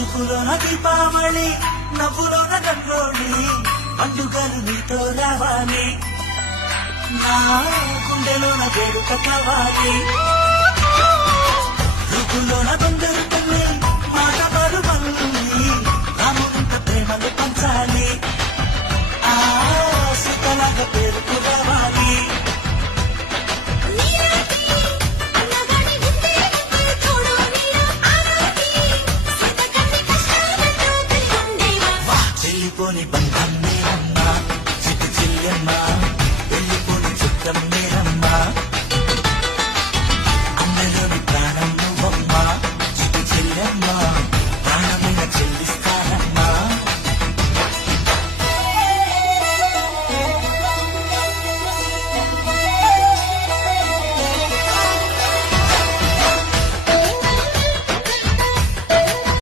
చూపులోన దీపావళి నవ్వులోన గంగోళి పండుగలు నీతో రావాలి నా గుండెలోన వేడుక కావాలి రుపులోన బంగారు కన్నే